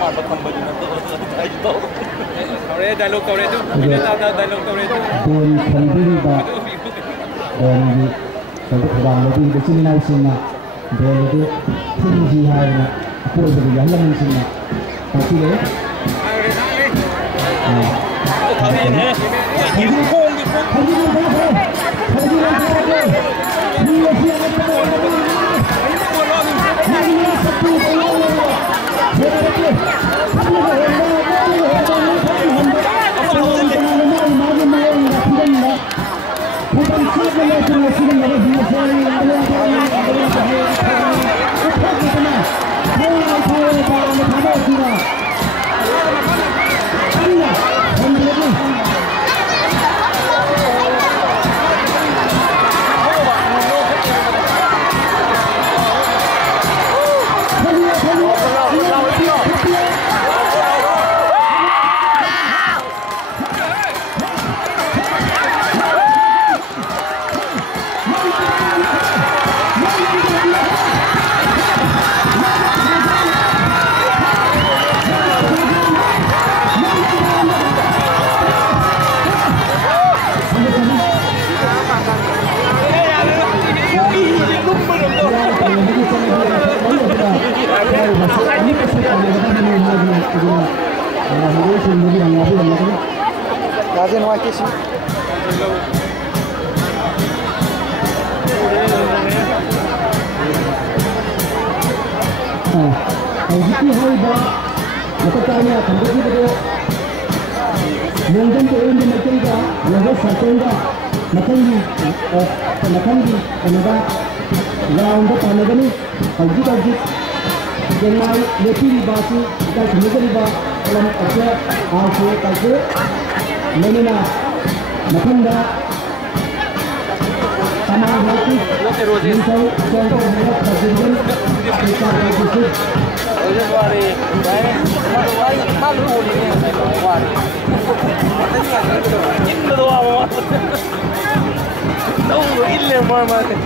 ꯃꯥꯟꯕ ꯊꯝꯕꯗꯤ ꯅꯠꯇꯣ ꯇꯧꯔꯦ ꯗꯥꯏꯂꯣꯛ ꯇꯧꯔꯦ ꯑꯗꯨ ꯗꯥꯏꯂꯣꯛ ꯇꯧꯔꯦ ꯑꯗꯨ ꯕꯣꯜ ꯈꯟꯕꯤꯔꯤꯕ ꯕꯣꯜꯒꯤ ꯊꯧꯕꯛ ꯊꯧꯔꯥꯡ ꯂꯧꯕꯤꯔꯤꯕ ꯏꯆꯤꯟ ꯏꯅꯥꯎꯁꯤꯡꯅ ꯕꯣꯜ ꯑꯗꯨ ꯊꯤꯡꯁꯤ ꯍꯥꯏꯅ ꯑꯀꯣꯏꯕꯗ ꯑꯍꯜ ꯂꯃꯟꯁꯤꯡꯅ ꯇꯥꯛꯄꯤꯔꯛꯏ Gazin wa kisi. Hauki haiba matakanya thambaki bado London to India makenga laga sakenga makangi anada round the panagani hauki Jangai Nepiri Basu dan Negeri dalam kerja ASE kerja menina Makanda sama hati misal contoh buat presiden kita begitu. Jadi malu ini wari. Ini doa awak. Tahu ilmu mana?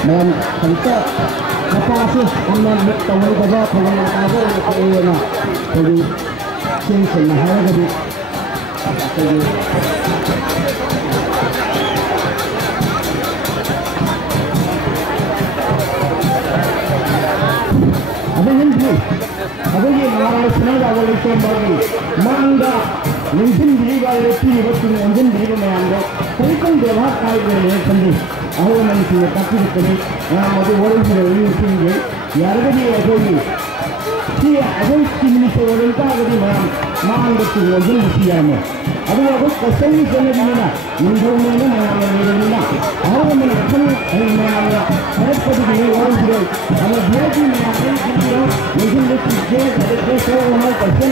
Dan kita apa sih anda tahu bahwa kalau ada orang jadi sing hari jadi apa yang marah senang awal itu bagi mangga mungkin berikan lebih betul mungkin berikan mangga tapi kan dewa kaya ni sendiri awal manusia tapi betul ada orang yang ini ya ada dia lagi dia ada sini seorang tak ada mang betul mungkin siapa ada kesal ni sana di mana mungkin mana mana awal manusia mana ada pada dia orang dia ada dia ni mungkin lebih dia ada seorang person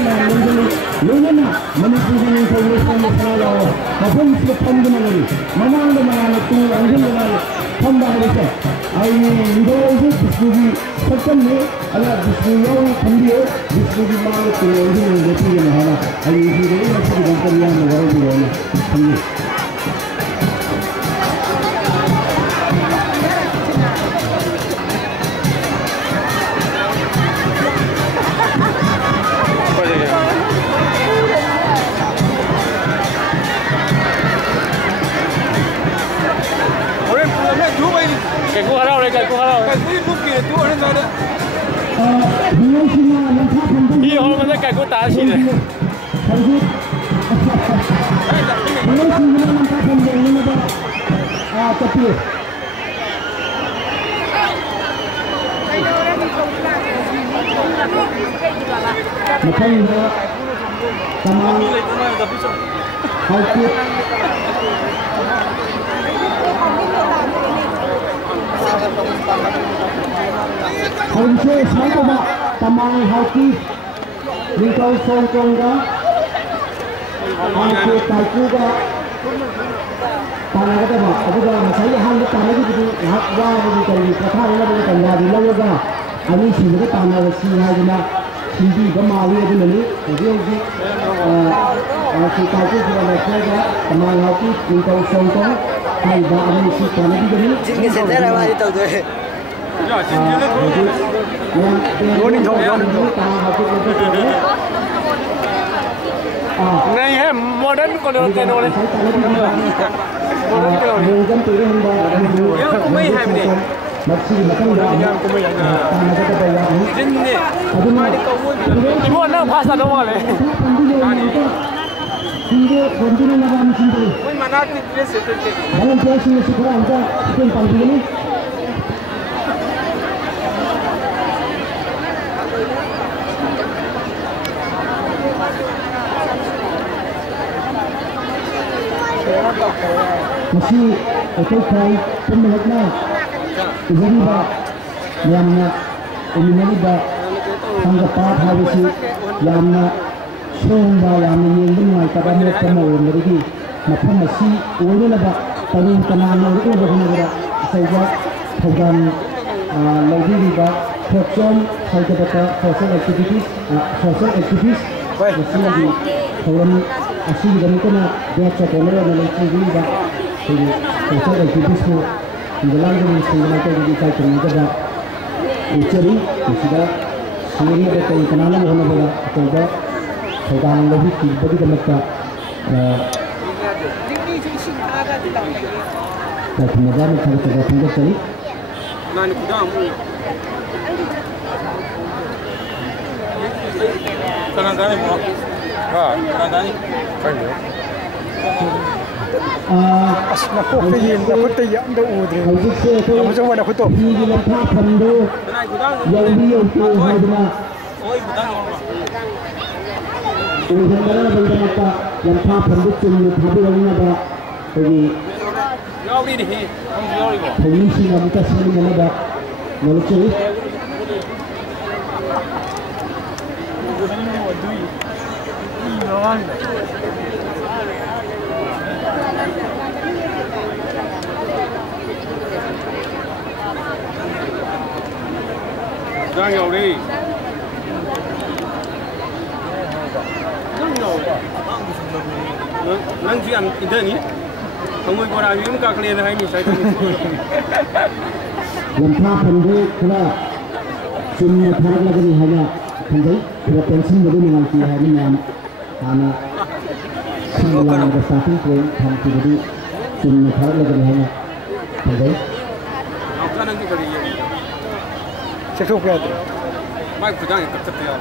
mungkin manusia ni seorang masalah apa mesti pandai lagi mana mana tu angin mana pandai lagi ayy ini itu diskusi macam ni ada diskusi yang pandai diskusi mana tu angin lebih yang mana ayy ini masih dalam yang negara di mana pandai Iya, orang mana kayak gue tahu sih deh. Hongse sama tamang hoki Nikau songkongga Angke taikuga Tanah kata ba Abu ga saya hang tanah itu hakwa begitu kata ini begitu lagi laga ani sini tanah si hajna sini ba mawi itu ni jadi si tahu juga mereka teman lagi untuk sontong hay ba ani si kana di gani जिनके से तेरा वाली तो दे Morning không नहीं है modern colony नोले mungkin turun ये कुमें है ने masih makan dah कुमें है tanah kata bayar ni जिन्ने इबो ना भाषा दो वाले Hindi continue na kami siyempre. कोई मना के ड्रेस है तो Dalam proses ini siguro ang ating pagpili. Masih ito kay pumulot na. Izari ba yang na uminali ba hanggang pahawisi yang na song ba yang na yung mga kagamit ka mo marigi mapamasi ulo na ba tanong kanano ito ba kunagara sa iba program lagi ba program sa iba social activities masih lagi program asli ganito na dia sa kamera na lagi ba social activities mo dalam dengan singgah itu kita kerja dah ucari sudah sendiri ada kenalan mana boleh kerja sedang lebih bagi mereka dan kemudian kita kerja tinggal sekali नानी खुदा हम करना जाने को हाँ करना जाने कर लो asma ko kayin na ko tayo ang udre mo sa wala ko to hindi lang pa pando yang dia itu hadna ओए खुदा udah benda apa yang pa pando cuma tapi lagi ada jadi यार भी नहीं हम यार को polisi yang kita sini mana ada maluku đang nhiều đi nâng chị ăn internet nhỉ không có qua đây những các liền hay mình sai yang pa pando kena cuma tharak lagi ni hanya pandai kena pension jadi dengan si hari ni anak sembilan ada starting point thampi jadi cuma tharak lagi ni hanya pandai आपका नंगी करी है se ko kaya मैं खुदा है कब तक यार